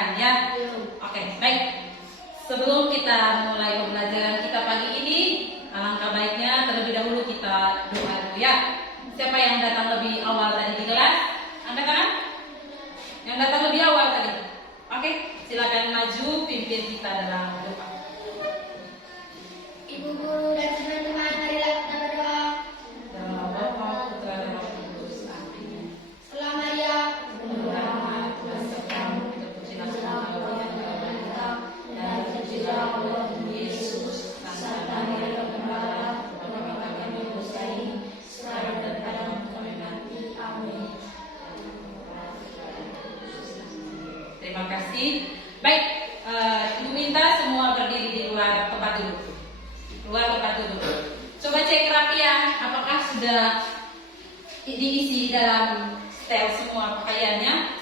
pembelajaran ya. Oke, baik. Sebelum kita mulai pembelajaran kita pagi ini, alangkah baiknya terlebih dahulu kita doa dulu ya. Siapa yang datang lebih awal tadi di kelas? Angkat tangan. Yang datang lebih awal tadi. Oke, silakan maju pimpin kita dalam doa. Ibu guru dan teman-teman, marilah kita berdoa. Dalam nama Bapa, Putra, dan Roh Kudus. Amin. Salam Maria, Rahmat, kuasa kamu, terpujilah engkau di antara wanita, dan terpujilah Allah Yesus, Santa Maria Pembelara, bagi kami dosa ini, sekarang dan pada waktu kami mati. Amin. Terima kasih. Baik, Ibu minta semua berdiri di luar tempat duduk. Luar tempat duduk. Coba cek kerapian, apakah sudah diisi dalam setel semua pakaiannya?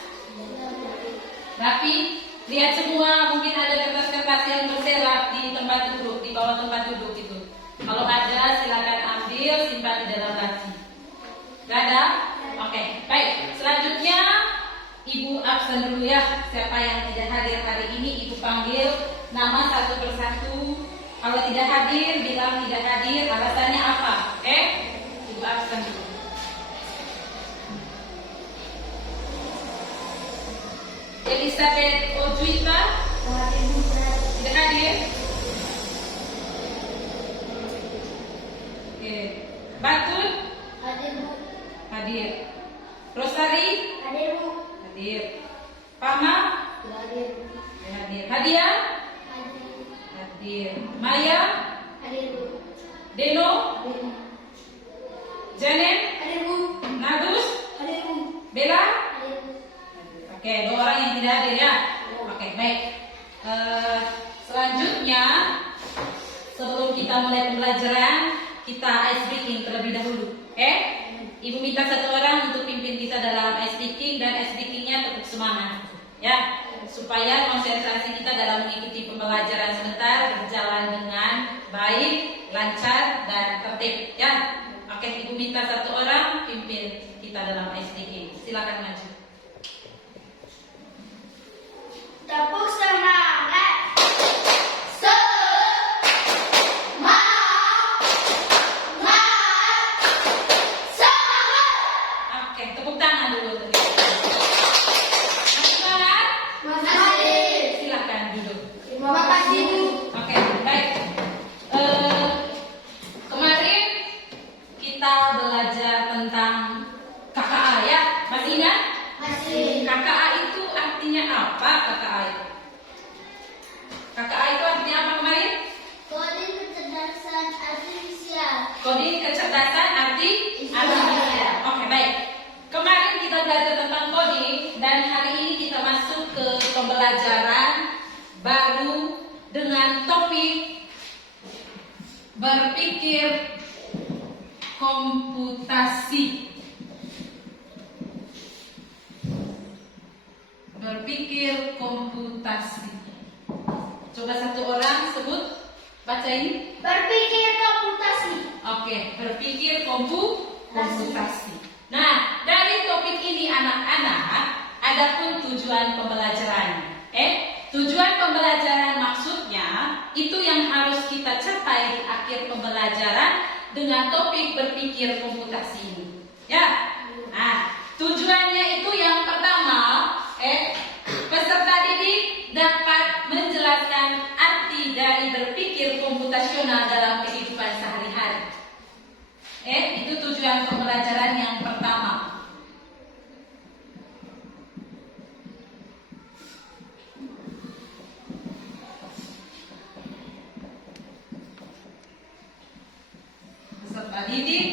Rapi. Lihat semua, mungkin ada kertas-kertas yang berserak di tempat duduk, di bawah tempat duduk itu. Kalau ada, silakan ambil, simpan di dalam laci. Gak ada? Oke, baik. Selanjutnya, Ibu absen dulu ya. Siapa yang tidak hadir hari ini, Ibu panggil nama satu persatu. Kalau tidak hadir, bilang tidak hadir. Alasannya apa? Oke? Ibu absen dulu. Elizabeth Ojuita tidak hadir. Oke. Batut hadir Bu. hadir. Rosari Hadir Bu. hadir. Pama Hadir Bu. hadir. Hadiah Hadir. hadir. Maya, Hadir Bu. Deno, Hadir. Janet, Hadir Bu. Nagus, Hadir Bu. Bella. Hadir Bu. Oke, 2 orang yang tidak hadir ya. Oke, baik. Selanjutnya, sebelum kita mulai pembelajaran, kita ice breaking terlebih dahulu. Oke? Ibu minta 1 orang untuk pimpin kita dalam ice breaking, dan ice breakingnya tetap semangat, ya, supaya konsentrasi kita dalam mengikuti pembelajaran sebentar berjalan dengan baik, lancar, dan tertib, ya. Oke, Ibu minta 1 orang pimpin kita dalam ice breaking. Silakan maju. Tepuk semangat. Oke, tepuk tangan dulu. Semangat. Silakan duduk. Terima kasih Bu. Oke, baik. Kemarin kita belajar tentang KKA ya, masih ingat? Masih. KKA itu artinya apa? KKA itu? KKA itu artinya apa kemarin? Kode kecerdasan artifisial. Koding kecerdasan artifisial. Oke, baik. Kemarin kita belajar tentang coding, dan hari ini kita masuk ke pembelajaran baru dengan topik berpikir komputasi. Berpikir komputasi. Coba 1 orang sebut, baca ini. Berpikir komputasi. Oke, berpikir komputasi. Nah, dari topik ini anak-anak, adapun tujuan pembelajaran. Tujuan pembelajaran maksudnya itu yang harus kita capai di akhir pembelajaran dengan topik berpikir komputasi ini. Ya. Nah, tujuannya itu yang pertama, peserta didik dapat menjelaskan arti dari berpikir komputasional dalam kehidupan sehari-hari. Itu tujuan pembelajaran yang pertama. Peserta didik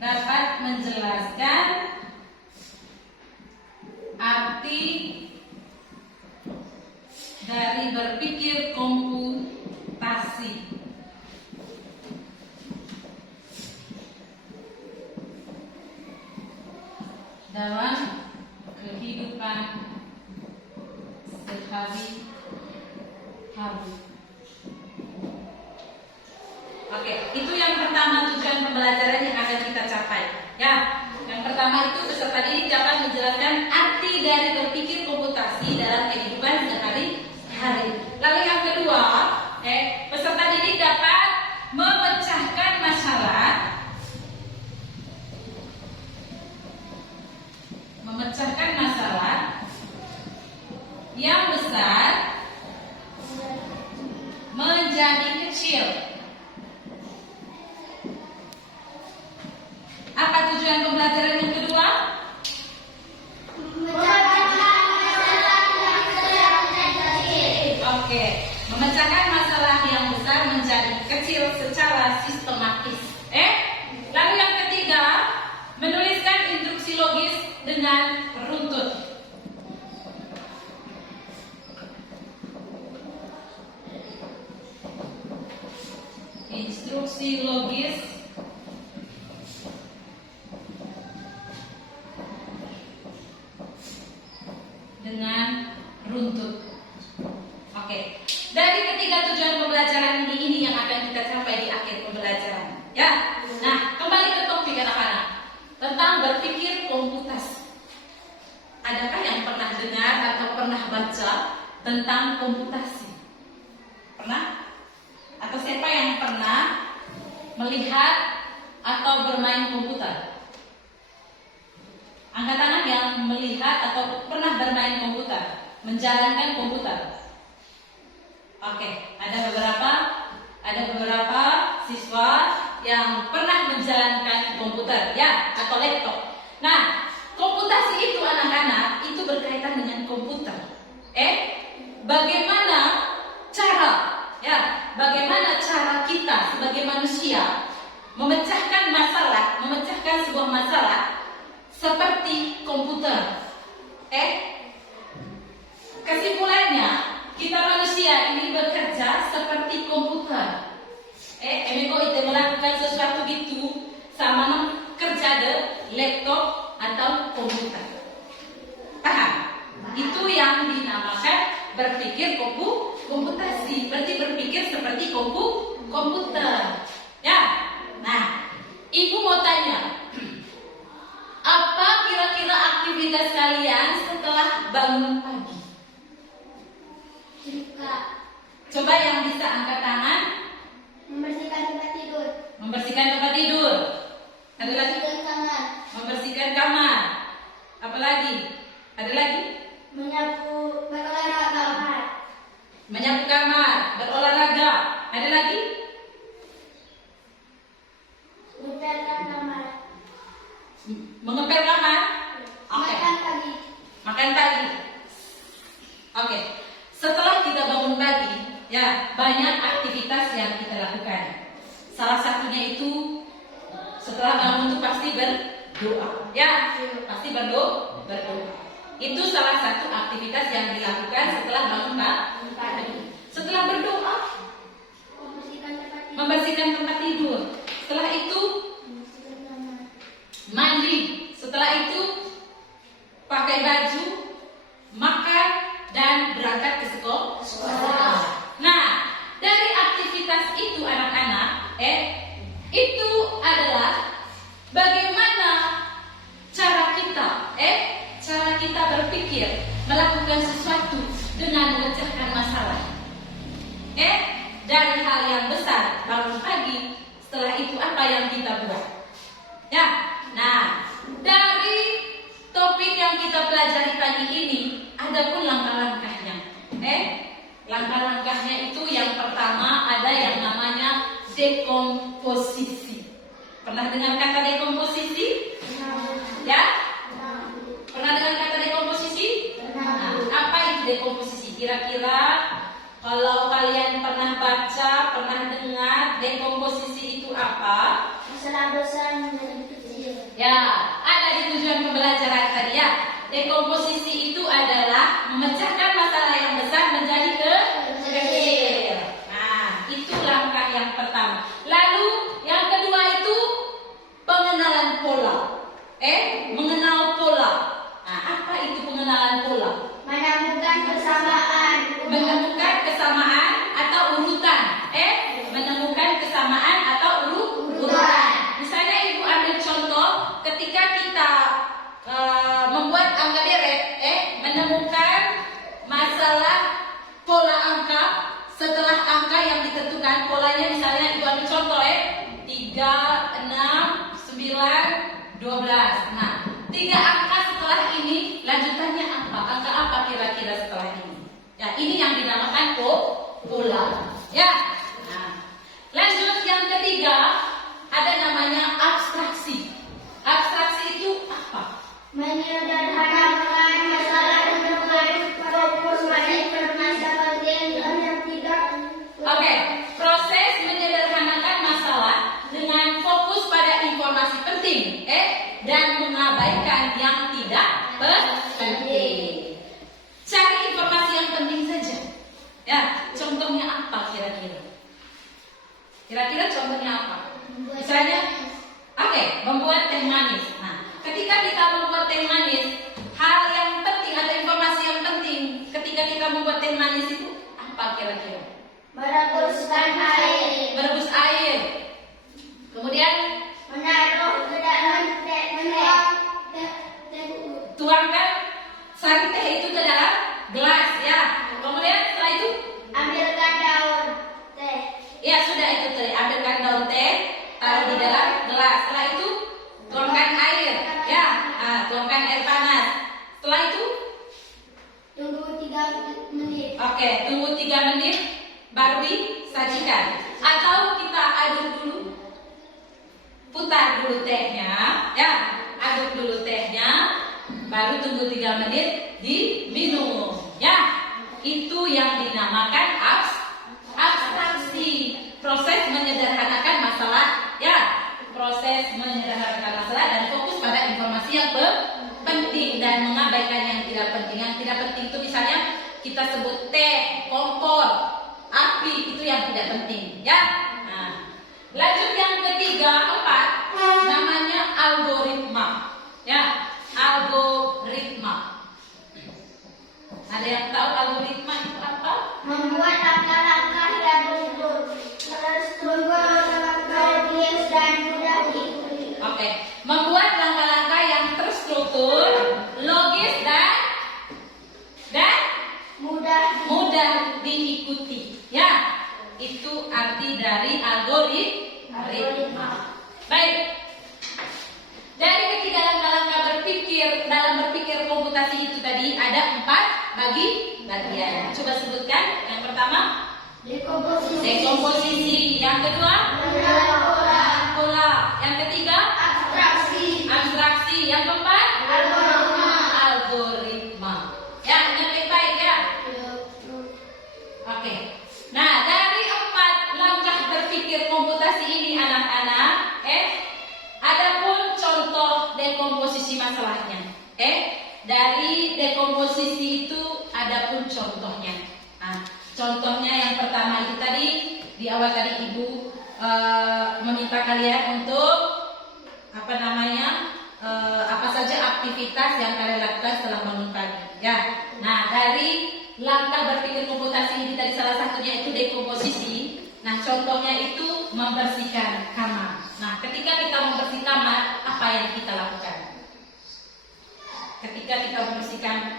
dapat menjelaskan arti dari berpikir komputasi. Dalam kehidupan sehari-hari. Oke, itu yang pertama tujuan pembelajaran yang akan kita capai. Ya, yang pertama itu peserta didik dapat menjelaskan arti dari berpikir komputasi dalam kehidupan sehari-hari. hari. Lalu yang kedua, peserta didik dapat memecahkan masalah yang besar menjadi kecil. Apa tujuan pembelajaran yang kedua? Oke, memecahkan masalah yang besar menjadi kecil secara sistematis. Lalu yang ketiga, menuliskan instruksi logis dengan runtut. Instruksi logis dengan runtut. Oke. Dari ketiga tujuan pembelajaran ini yang akan kita capai di akhir pembelajaran. Ya. Nah, kembali ke topik anak-anak tentang berpikir komputasi. Adakah yang pernah dengar atau pernah baca tentang komputasi? Pernah? Atau siapa yang pernah melihat atau bermain komputer? Angkat tangan yang melihat atau pernah bermain komputer, menjalankan komputer. Oke, ada beberapa siswa yang pernah menjalankan komputer, ya, atau laptop. Nah, komputasi itu anak-anak itu berkaitan dengan komputer. Bagaimana cara kita sebagai manusia memecahkan sebuah masalah seperti komputer. Kesimpulannya, kita manusia ini bekerja seperti komputer. Kok itu melakukan sesuatu gitu sama kerja de laptop atau komputer. Paham? Itu yang dinamakan berpikir komputasi. Berarti berpikir seperti komputer. Ya. Nah, ibu mau tanya, apa kira-kira aktivitas kalian setelah bangun pagi? Coba yang bisa angkat tangan. Membersihkan tempat tidur. Ada lagi? Membersihkan kamar. Apa lagi? Ada lagi? Menyapu kamar, berolahraga. Ada lagi? Mengepel kamar. Oke. Makan pagi. Oke. Setelah kita bangun pagi, ya, banyak aktivitas yang kita lakukan. Salah satunya itu setelah bangun itu pasti berdoa. Ya, pasti berdoa. Itu salah satu aktivitas yang dilakukan setelah bangun pagi. Setelah berdoa, membersihkan tempat tidur. Setelah itu mandi. Setelah itu pakai baju, makan, dan berangkat ke sekolah. Nah, dari aktivitas itu anak-anak, itu adalah bagaimana cara kita berpikir melakukan sesuatu dengan memecahkan masalah. Dari hal yang besar, bangun pagi. Setelah itu apa yang kita buat? Ya. Nah, dari topik yang kita pelajari pagi ini, ada pun langkah-langkahnya. Langkah-langkahnya itu yang pertama ada yang namanya dekomposisi. Pernah dengar kata dekomposisi? Ya? Pernah dengar kata dekomposisi? Nah, apa itu dekomposisi? Kira-kira kalau kalian pernah baca, pernah dengar dekomposisi itu apa? Masalah besar menjadi kecil. Ya, ada di tujuan pembelajaran tadi ya. Dekomposisi itu adalah memecahkan masalah yang besar menjadi kecil. Nah, itu langkah yang pertama. Lalu yang kedua itu pengenalan pola. Mengenal pola. Nah, apa itu pengenalan pola? Menemukan kesamaan atau urutan. Menemukan kesamaan atau urutan. Misalnya ibu ambil contoh ketika kita membuat angka deret, menemukan masalah polanya misalnya ibu ambil contoh 3, 6, 9, 12. Nah, 3 angka setelah ini lanjutannya apa? Angka apa kira-kira setelah ini? Ya, ini yang dinamakan pola. Ya. Nah, lanjut yang ketiga ada namanya abstraksi. Abstraksi itu apa? Menyederhanakan masalah dengan fokus pada informasi yang tidak. Oke, proses menyederhanakan masalah dengan fokus pada informasi penting, dan mengabaikan yang tidak penting. Cari informasi yang penting saja. Ya, contohnya apa kira-kira? Kira-kira contohnya apa? Misalnya, membuat teh manis. Nah, ketika kita membuat teh manis, hal yang penting atau informasi yang penting ketika kita membuat teh manis itu apa kira-kira? Merebuskan air. Merebus air. Kemudian Menaruh ke dalam teh. tuangkan sari teh itu ke dalam gelas, ya. Kemudian setelah itu Ambilkan daun teh. ya sudah itu tadi, ambilkan daun teh, taruh di dalam gelas. Setelah itu tuangkan air, ya. Nah, tuangkan air panas. Setelah itu Tunggu 3 menit. oke, tunggu 3 menit baru disajikan. Atau kita aduk dulu, putar dulu tehnya, ya. Aduk dulu tehnya, baru tunggu 3 menit diminum, ya. Itu yang dinamakan abstraksi. Proses menyederhanakan masalah, ya. Proses menyederhanakan masalah dan fokus pada informasi yang penting dan mengabaikan yang tidak penting. Yang tidak penting itu misalnya kita sebut teh, kompor, api, itu yang tidak penting, ya. Nah, lanjut yang ketiga, 4, namanya algoritma, ya. Algoritma. Ada yang tahu algoritma itu apa? Membuat langkah-langkah yang terstruktur dan mudah diikuti. Oke, membuat langkah-langkah yang terstruktur, logis dan mudah diikuti. Ya, itu arti dari algoritma. Baik. Dari ketiga langkah-langkah berpikir dalam berpikir komputasi itu tadi ada 4 bagian. Coba sebutkan. Yang pertama, dekomposisi. Yang kedua, pola. Yang ketiga, abstraksi. Yang keempat, algoritma. Ya, ingat baik-baik ya. Oke. Nah, dari 4 langkah berpikir komputasi ini anak-anak, adapun contoh dekomposisi masalahnya. Dari dekomposisi itu adapun contohnya. Nah, contohnya yang pertama itu tadi di awal tadi Ibu meminta kalian untuk apa saja aktivitas yang kalian lakukan setelah bangun pagi, ya. Nah, dari langkah berpikir komputasi ini tadi salah satunya itu dekomposisi. Nah, contohnya itu membersihkan kamar. Nah, ketika kita membersihkan kamar, apa yang kita lakukan? Ketika kita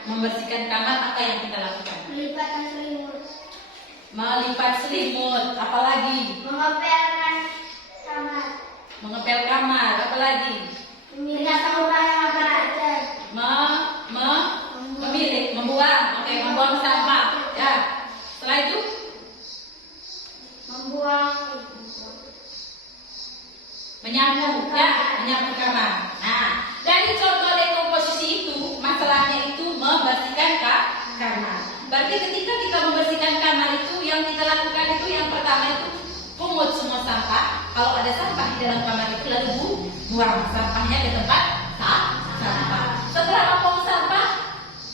membersihkan kamar, apa yang kita lakukan? Melipatkan selimut. Melipat selimut, apalagi? Mengepel kamar, apalagi? Membuang, membuang sampah, ya. Setelah itu menyapu, ya, menyapu kamar. Nah, dari contoh dekomposisi itu, masalahnya itu membersihkan kamar. Berarti ketika kita membersihkan kamar itu, yang kita lakukan itu yang pertama itu pungut semua sampah. Kalau ada sampah di dalam kamar itu lalu buang sampahnya ke tempat sampah. Setelah membuang sampah,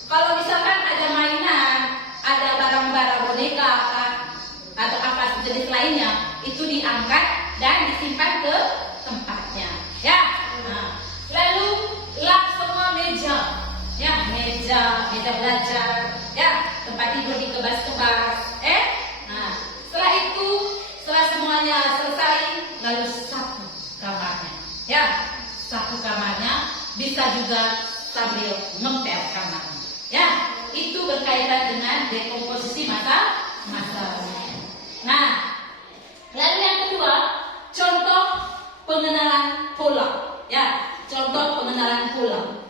kalau misalkan ada mainan, ada barang-barang boneka atau apa jenis lainnya, itu diangkat dan disimpan ke tempatnya, ya. Nah, lalu lap semua meja, ya, meja belajar, ya, tempat tidur dikebas-kebas, Nah, setelah semuanya selesai, lalu sapu kamarnya, ya, sapu kamarnya, bisa juga sambil ngepel kamarnya, ya. Itu berkaitan dengan dekomposisi masalahnya. Nah, pengenalan pola. Ya, contoh pengenalan pola.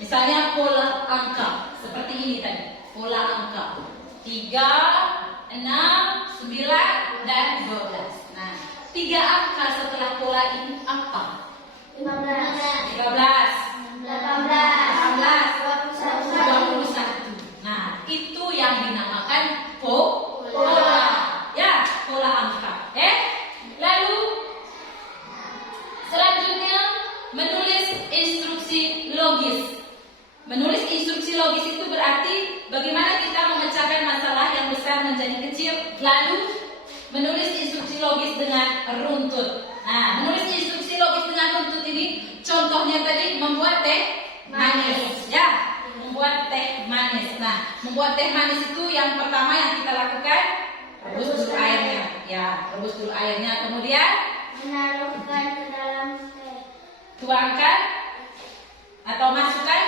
Misalnya pola angka seperti ini tadi. Pola angka 3, 6, 9 dan 12. Nah, 3 angka setelah pola ini apa? 15, 13, 18, 21. Nah, itu yang dinamakan pola. Ya, pola angka. Lalu selanjutnya menulis instruksi logis. Menulis instruksi logis itu berarti bagaimana kita memecahkan masalah yang besar menjadi kecil, lalu menulis instruksi logis dengan runtut. Nah, menulis instruksi logis dengan runtut ini contohnya tadi membuat teh manis, ya, membuat teh manis. Nah, membuat teh manis itu yang pertama yang kita lakukan, rebus dulu airnya, ya, rebus dulu airnya, kemudian menaruhkan ke dalam teh. tuangkan atau masukkan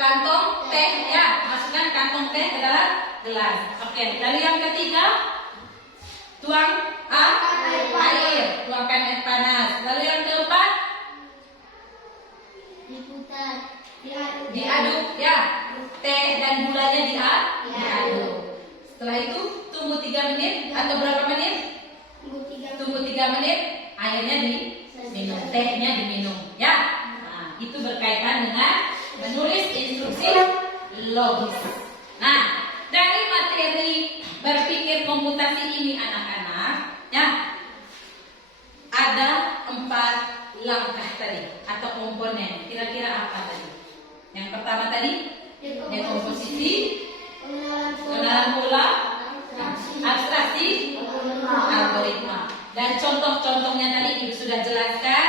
kantong teh, ya, masukkan kantong teh ke dalam gelas. Oke, lalu yang ketiga, tuang air, tuangkan air panas. Lalu yang keempat, Diputar, diaduk, ya, teh dan gulanya diaduk. Setelah itu tunggu 3 menit atau berapa menit? Tunggu 3 menit, airnya diminum, tehnya diminum, ya. Nah, itu berkaitan dengan menulis instruksi logis. Nah, dari materi berpikir komputasi ini anak-anak, ya, ada 4 langkah tadi atau komponen. Kira-kira apa tadi? Yang pertama tadi dekomposisi, pengenalan pola, abstraksi, algoritma. Dan contoh-contohnya tadi Ibu sudah jelaskan.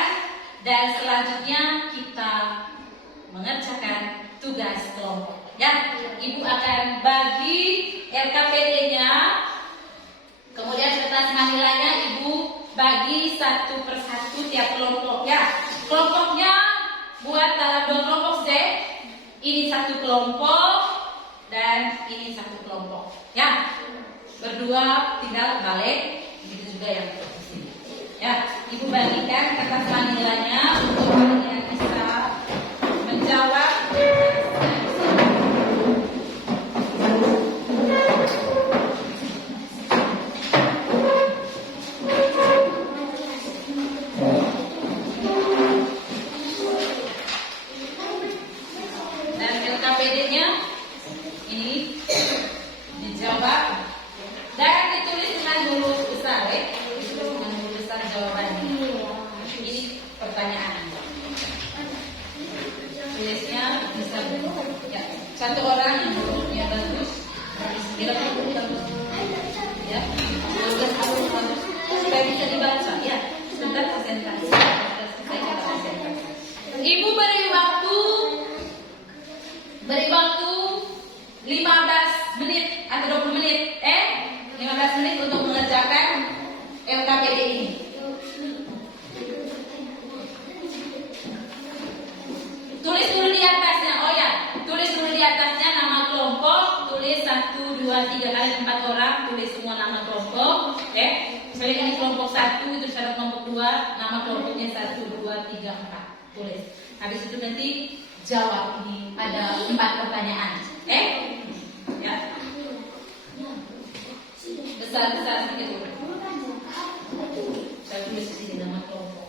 Dan selanjutnya kita mengerjakan tugas kelompok. Ya, Ibu akan bagi LKPD-nya, kemudian kertas manilanya Ibu bagi 1 per 1 tiap kelompok. Ya, kelompoknya buat dalam 2 kelompok Z. Ini 1 kelompok dan ini 1 kelompok. Ya, berdua tinggal balik. Begitu juga yang di sini. Ya, Ibu bagikan kertas manilanya untuk kalian bisa menjawab. Dan LKPD-nya ini dijawab dan ditulis dengan huruf besar, ditulis dengan huruf besar jawabannya. Ini pertanyaan. Tulisnya bisa, ya, 1 orang yang hurufnya bagus, bilang bagus, ya, 12 huruf bagus, supaya bisa dibaca, ya. Sebentar konsentrasi. Ibu beri waktu 15 menit atau 20 menit, 15 menit untuk mengerjakan LKPD ini. Tulis dulu di atasnya, oh ya, tulis dulu di atasnya nama kelompok, tulis 1, 2, 3 kali 4 orang, tulis semua nama kelompok, ya. Misalnya ini kelompok 1, itu ada kelompok 2, nama kelompoknya 1, 2, 3, 4, tulis. Habis itu nanti jawab, ini ada 4 pertanyaan, ya. Besar-besar sedikit dulu. Saya tulis di sini nama kelompok.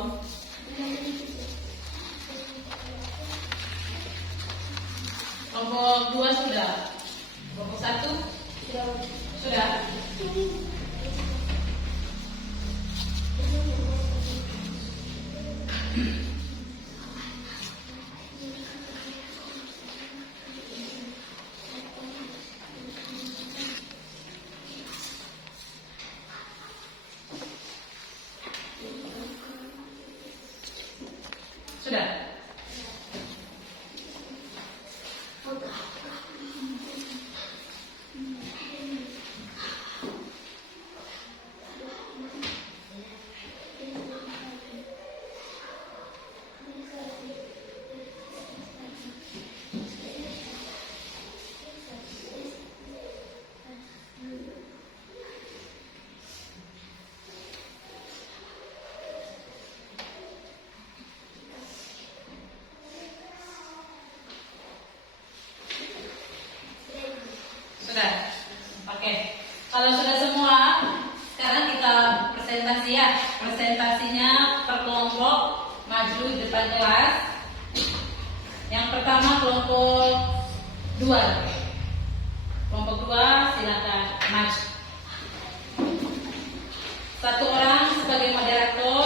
belum? Kelompok 2 sudah. Kelompok 1 sudah. Sudah. Sudah. Oke. Kalau sudah semua, sekarang kita presentasi ya. Presentasinya per kelompok maju di depan kelas. Yang pertama kelompok 2. Kelompok 2 silakan maju. Satu orang sebagai moderator,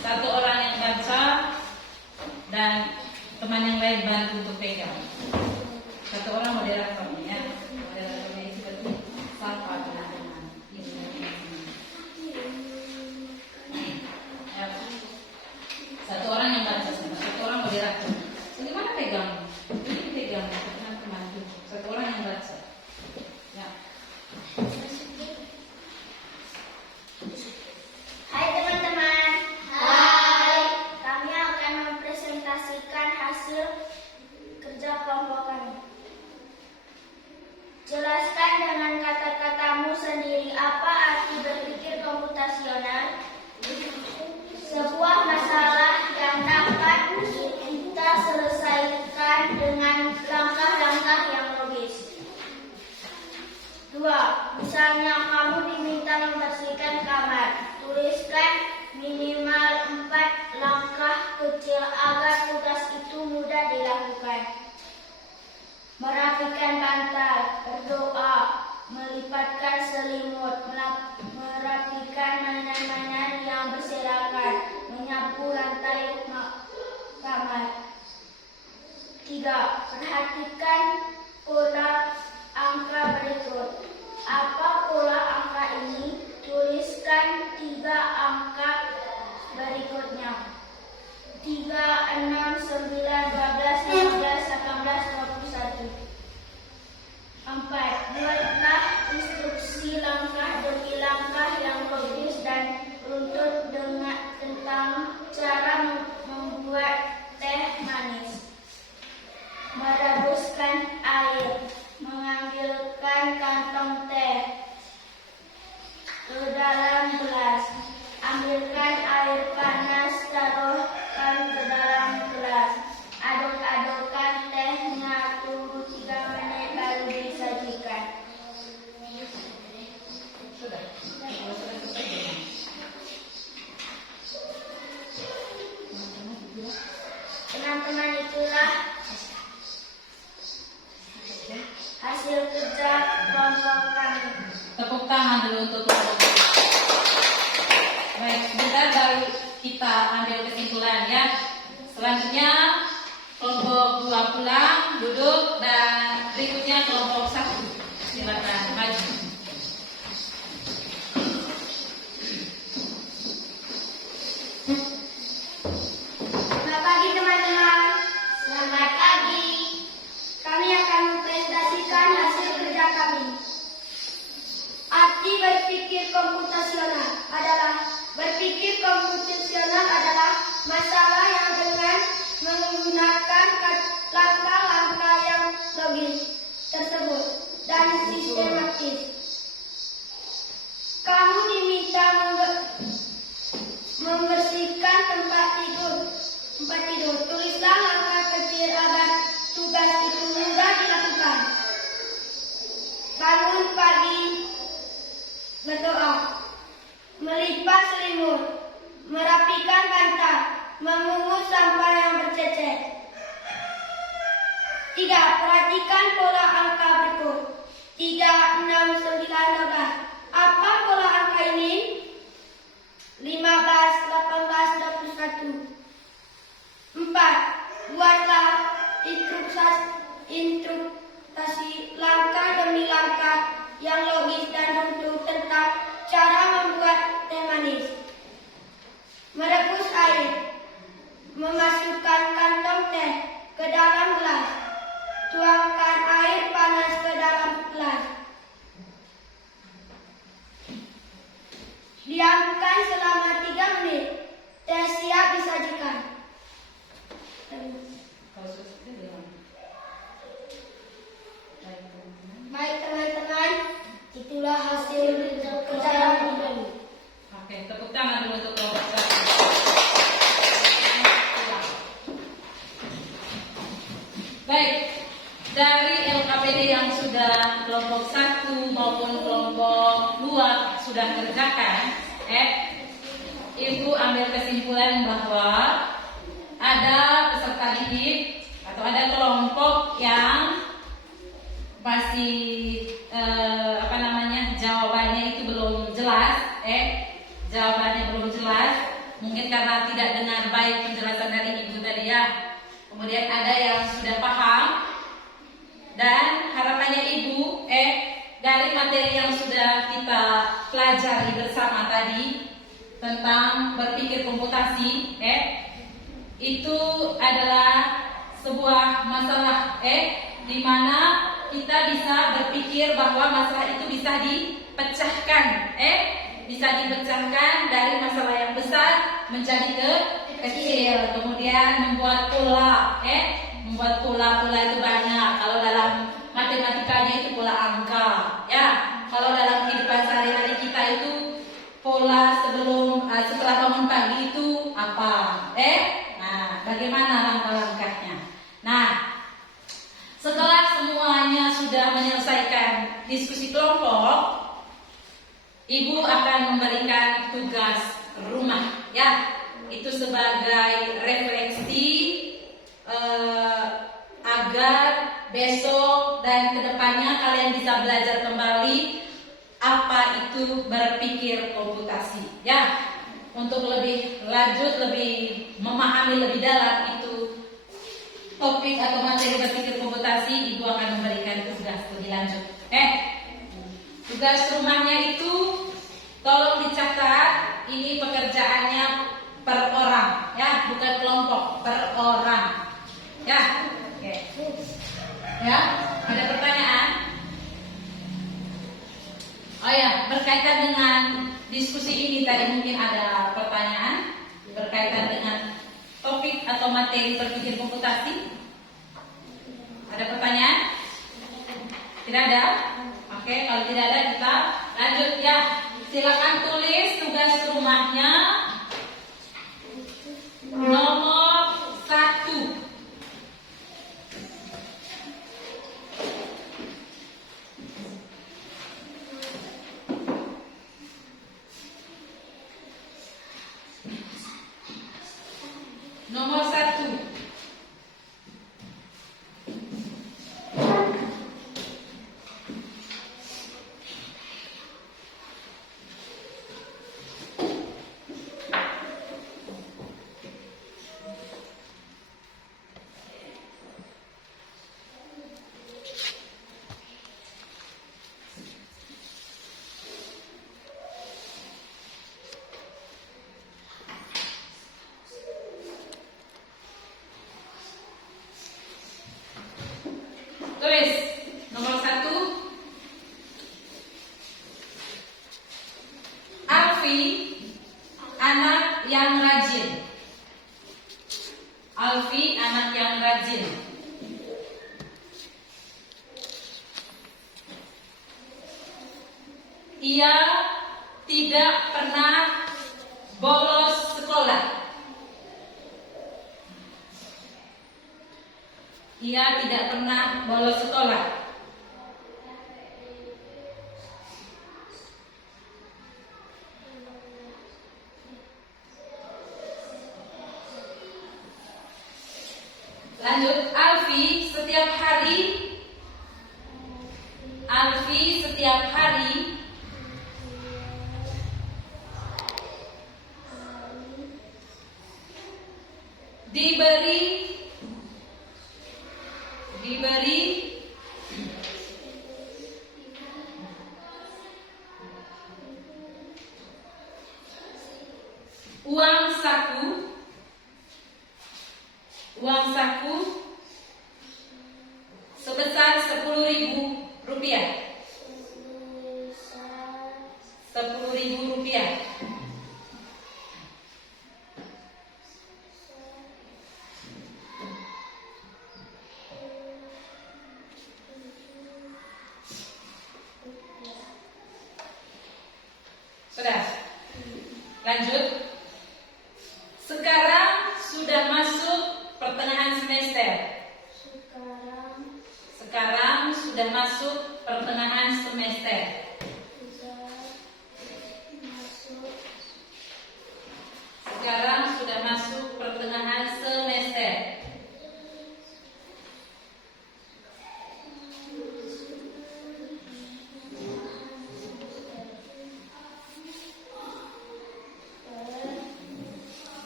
satu orang yang baca, dan teman yang lain bantu untuk pegang. Satu orang moderatornya ya. Moderatornya itu berarti sapa teman-teman. Ya. Satu orang yang baca, satu orang moderator. Bagaimana pegang? Ini pegang teman-teman. Satu orang yang baca. Ya. Hai teman-teman. Hai. Kami akan mempresentasikan hasil kerja kelompok kami. Jelaskan dengan kata-katamu sendiri apa arti berpikir komputasional. Sebuah masalah yang dapat kita selesaikan dengan langkah-langkah yang logis. 2. Misalnya kamu diminta membersihkan kamar. Tuliskan minimal 4 langkah kecil agar tugas itu mudah dilakukan. Merapikan bantal, berdoa, melipatkan selimut, merapikan mainan-mainan yang berserakan, menyapu lantai kamar. 3. Perhatikan pola angka berikut. Apa pola angka ini? Tuliskan 3 angka berikutnya. 3, 6, 9, 12, 15, 18, 21. 4. Buatlah instruksi langkah demi langkah yang logis dan runtut tentang cara membuat teh manis. Merebuskan air. Mengambilkan kantong teh ke dalam gelas. Ambilkan air panas, taruhkan ke dalam gelas. Aduk-adukkan tehnya, tunggu 3 menit baru disajikan. Sudah. Kalau sudah selesai. Teman-teman, itulah hasil kerja kelompok kami. Tepuk tangan dulu untuk kelompok. Baik, sebentar baru kita ambil kesimpulan ya. Selanjutnya kelompok 2 pulang, duduk, dan berikutnya kelompok 1. Silakan maju. Selamat pagi teman-teman. Selamat pagi. Kami akan mempresentasikan hasil kerja kami. Arti berpikir komputasional adalah masalah yang dengan menggunakan langkah-langkah yang logis Perhatikan pola angka berikut. 3, 6, 9, 12. Apa pola angka ini? 15, 18, 21. 4. Buatlah instruktasi langkah demi langkah yang logis dan runtuh tentang cara membuat teh manis. Merebus air. Memasukkan kantong teh ke dalam gelas. Tuangkan air panas ke dalam gelas. Diamkan selama 3 menit. Teh siap disajikan. Baik teman-teman, itulah hasil kerja kami. Oke, tepuk tangan dulu untuk kelompok satu. Baik, dari LKPD yang sudah kelompok 1 maupun kelompok 2 sudah kerjakan, Ibu ambil kesimpulan bahwa ada peserta didik atau ada kelompok yang masih jawabannya itu belum jelas, jawabannya belum jelas, mungkin karena tidak dengar baik penjelasan dari ibu tadi ya. Kemudian ada yang sudah paham, dan harapannya ibu dari materi yang sudah kita pelajari bersama tadi tentang berpikir komputasi, itu adalah sebuah masalah di mana kita bisa berpikir bahwa masalah itu bisa dipecahkan, bisa dipecahkan dari masalah yang besar menjadi kecil, kemudian membuat pola, membuat pola itu banyak. Kalau dalam matematikanya itu pola angka, ya. Kalau dalam kehidupan sehari-hari kita itu pola setelah bangun pagi itu apa, Nah, bagaimana langkah-langkahnya? Nah, setelah semuanya sudah menyelesaikan diskusi kelompok, ibu akan memberikan tugas rumah, ya. Itu sebagai refleksi agar besok dan kedepannya kalian bisa belajar kembali apa itu berpikir komputasi, ya. Untuk lebih lanjut, lebih memahami lebih dalam itu topik atau materi berpikir komputasi, ibu akan memberikan tugas lebih lanjut. Tugas rumahnya itu tolong dicatat, ini pekerjaannya per orang, ya, bukan kelompok, per orang, ya. Oke. Ya, ada pertanyaan? Oh ya, berkaitan dengan diskusi ini tadi mungkin ada pertanyaan berkaitan dengan topik atau materi berpikir komputasi. Ada pertanyaan? Tidak ada? Oke, kalau tidak ada kita lanjut ya. Silakan tulis tugas rumahnya nomor 1. Nomor 1. Tulis nomor 1. Alfi anak yang rajin. Alfi anak yang rajin. Ia tidak pernah bolos sekolah. Ia tidak pernah bolos sekolah. Lanjut, Alfi setiap hari diberi uang saku sebesar 10.000 rupiah. 10.000 rupiah. Sudah. Lanjut. Sekarang sudah masuk pertengahan semester. Sekarang sudah masuk pertengahan semester. Sekarang sudah masuk pertengahan semester.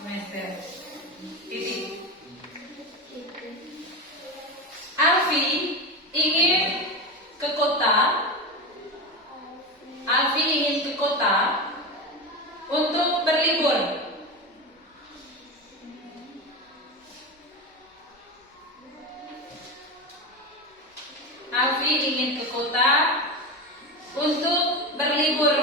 Semester. Titik. Alfi ingin ke kota. Alfi ingin ke kota untuk berlibur. Alfi ingin ke kota untuk berlibur.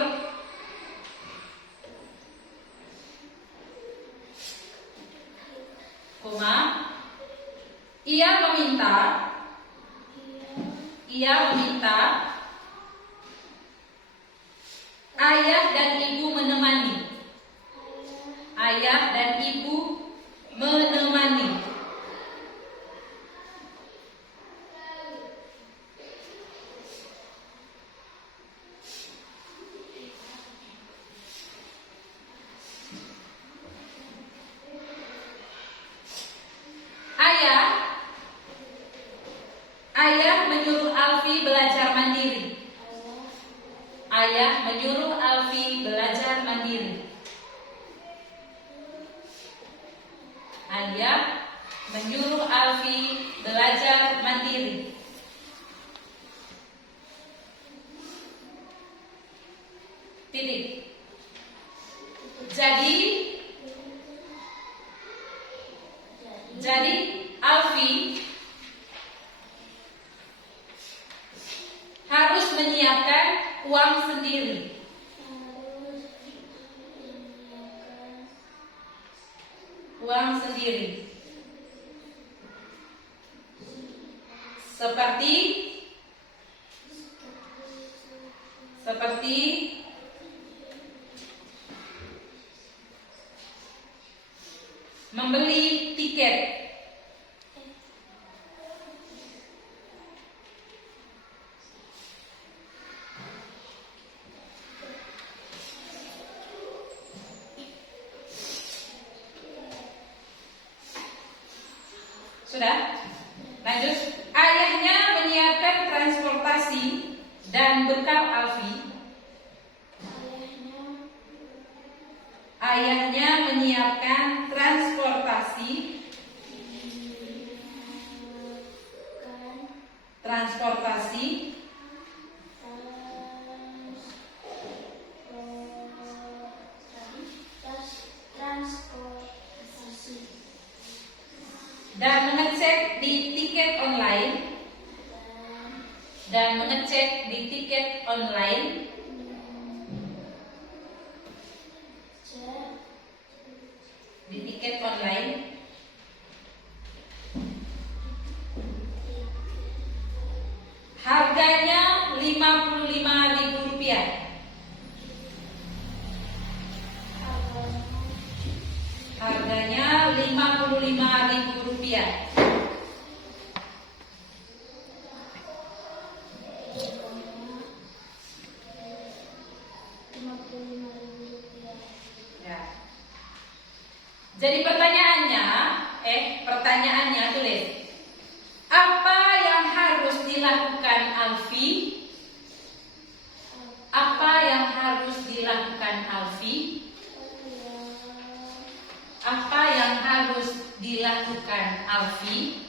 Koma. Ia meminta ayah dan ibu menemani. Ayah dan ibu menemani. Ayah menyuruh Alfi belajar mandiri. Ayah menyuruh Alfi belajar mandiri. Ayah menyuruh Alfi belajar mandiri. Titik. Jadi Alfi harus menyiapkan uang sendiri. Uang sendiri. Seperti membeli tiket. Sudah? Lanjut. Ayahnya menyiapkan transportasi dan bekal Alfi. Ayahnya menyiapkan transportasi dan mengecek di tiket online. Harganya Rp55.000. Harganya Rp55.000. Ya. Jadi pertanyaannya tulis. Apa yang harus dilakukan Alfi? Apa yang harus dilakukan Alfi? Apa yang harus dilakukan Alfi?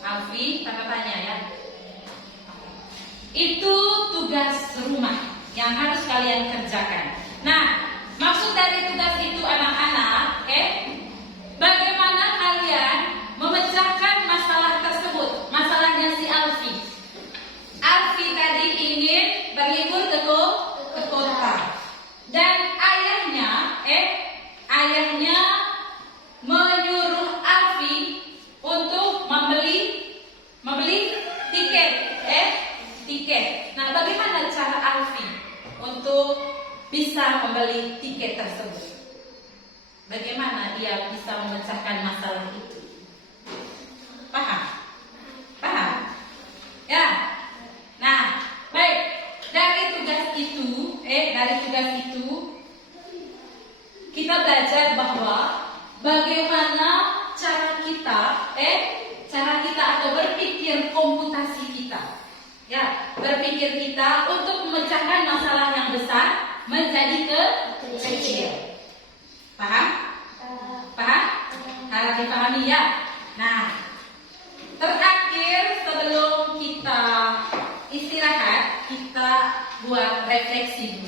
Alfi, tanda tanya ya. Itu tugas rumah yang harus kalian kerjakan. Nah, maksud dari tugas itu anak-anak, bagaimana kalian memecahkan masalah tersebut? Masalahnya si Alfi. Alfi tadi ingin berlibur ke kota. Dan ayahnya menyuruh Alfi untuk membeli tiket. Nah, bagaimana cara Alfi untuk bisa membeli tiket tersebut? Bagaimana dia bisa memecahkan masalah itu? Paham? Ya. Nah, baik. Dari tugas itu kita belajar bahwa bagaimana cara kita atau berpikir komputasi kita. Ya, berpikir kita untuk memecahkan masalah yang besar menjadi kecil. Paham? Harap dipahami ya. Nah, terakhir sebelum kita istirahat, kita buat refleksi.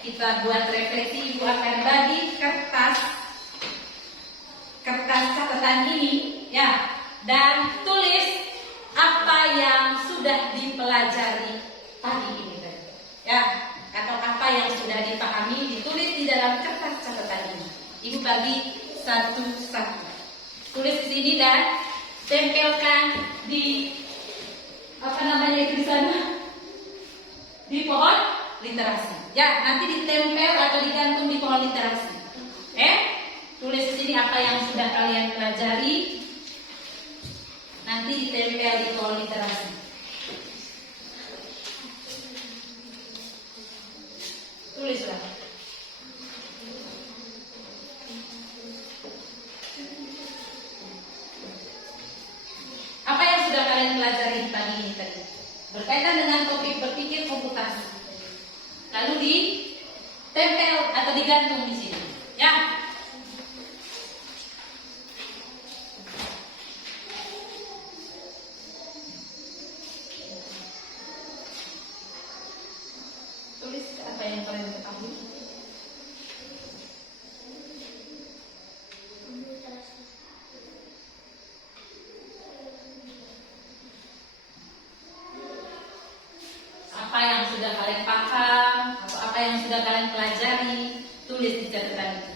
Kita buat refleksi. Ibu akan bagi kertas catatan ini ya, dan tulis apa yang sudah dipelajari pagi ini ya, atau apa yang sudah dipahami ditulis di dalam kertas catatan ini. Ibu bagi satu-satu. Tulis di sini dan tempelkan di di sana, di pohon literasi. Ya, nanti ditempel atau digantung di pohon literasi. Tulis di sini apa yang sudah kalian pelajari. Nanti ditempel di pohon literasi. Tulislah. Apa yang sudah kalian pelajari pagi ini tadi? Berkaitan dengan topik berpikir komputasi. Lalu ditempel atau digantung di sini. Ya. Tulis apa yang kalian ketahui. Apa yang sudah kalian paham atau apa yang sudah kalian pelajari, tulis di catatan itu.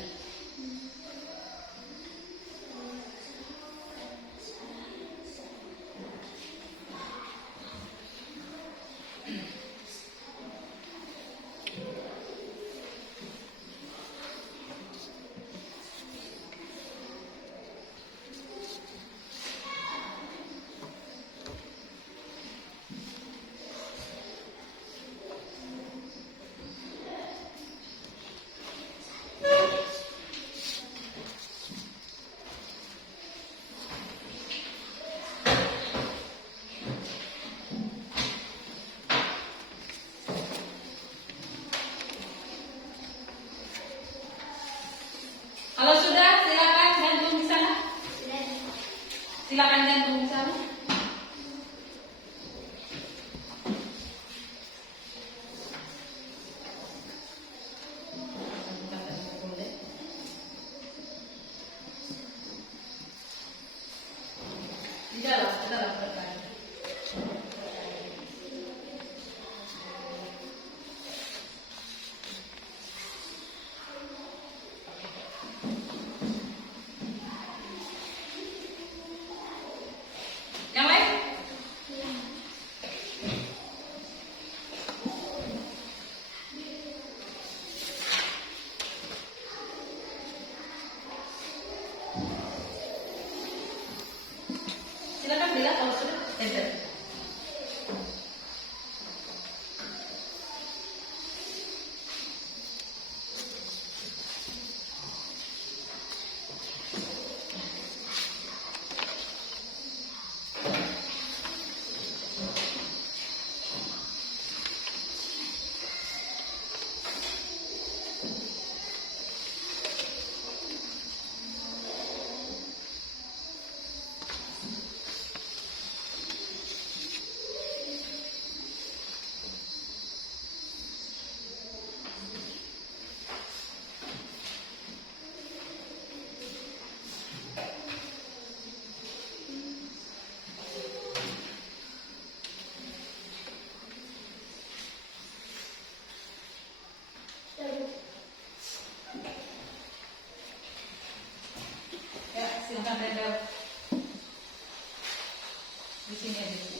sini aja.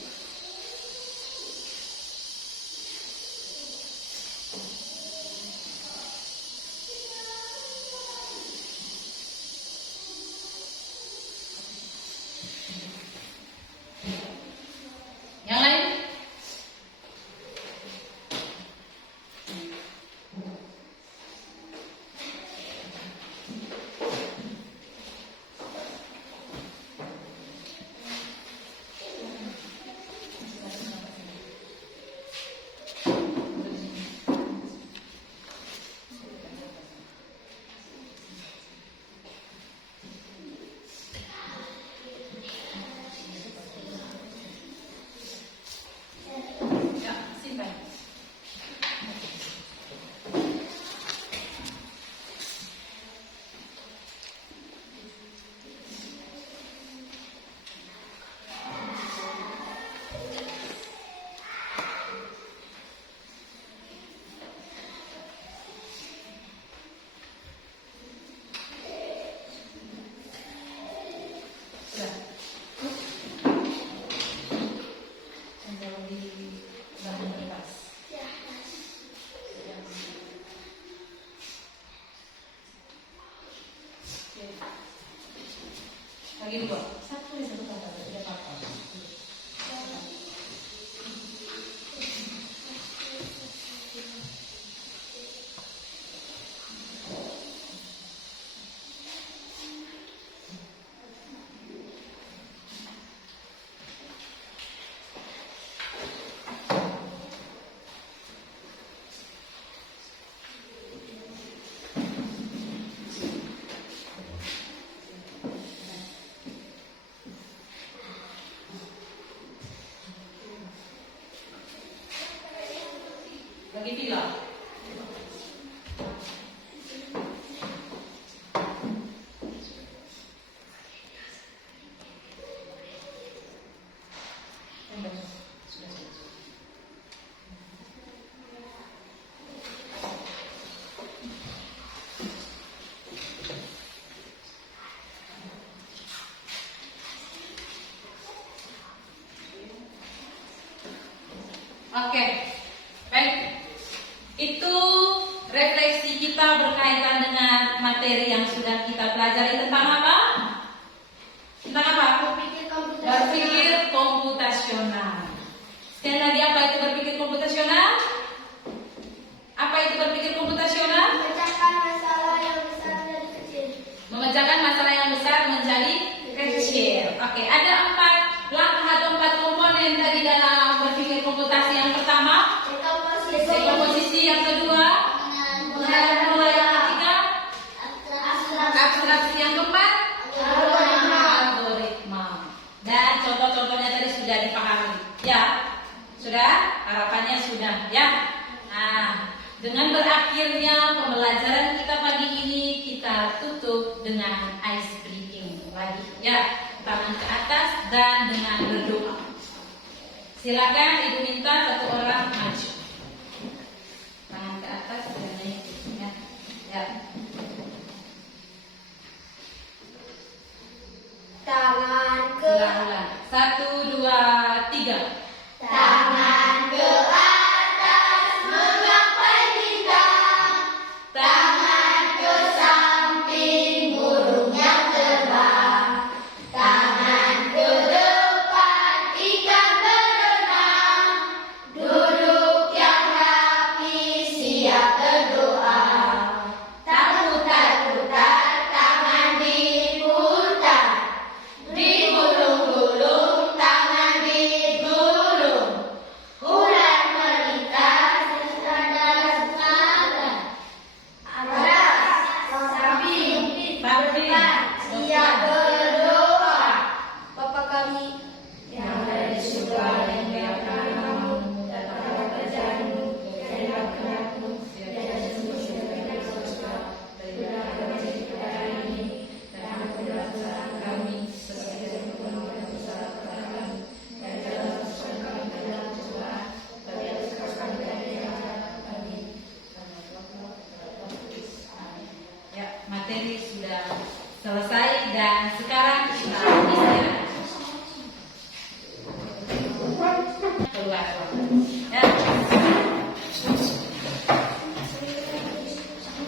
Yang lain? Ya, simpan. Sudah. Taruh di bahan kertas. Lagi dua. Satu kata, tidak apa-apa. Lagi tiga. Oke, baik. Itu refleksi kita berkaitan dengan materi yang sudah kita pelajari tentang apa? Tentang apa? Berpikir komputasional. Sekali lagi, apa itu berpikir komputasional? Apa itu berpikir komputasional? Memecahkan masalah yang besar menjadi kecil. Memecahkan masalah yang besar menjadi kecil. Oke, ada 4 langkah atau 4 komponen tadi dalam berpikir komputasi. Yang pertama, dekomposisi. Yang kedua, pengenalan pola. Yang ketiga, abstraksi. Yang keempat, algoritma. Dan contoh-contohnya tadi sudah dipahami. Ya, sudah? Harapannya sudah. Ya. Nah, dengan berakhirnya pembelajaran kita pagi ini, kita tutup dengan ice breaking lagi. Ya, tangan ke atas dan dengan berdoa. Silakan Ibu minta satu orang maju. Tangan ke atas dan naik. Ya. Ya. Tangan ke Ulang-ulang. 1, 2, 3. tangan ke atas menggapai bintang. Tangan ke samping burung yang terbang. Tangan ke depan ikan berenang. Duduk yang rapi siap berdoa. Tak putar-putar tangan diputar. Digulung-gulung tangan digulung. Ular melintas dalam senaga. Atas samping berdepan siap berdoa. Bapa kami yang ada di surga, dimuliakan namamu, datanglah kerajaan-Mu, jadilah kehendak-Mu di atas bumi seperti di surga. Berilah kami rezeki kita hari ini, dan ampunilah kesalahan kami seperti kami mengampuni dosa kepada kami. Dan janganlah masukkan kami ke dalam cobaan, tapi lepaskan kami dari yang jahat. Amin. Ya, materi sudah selesai dan sekarang kita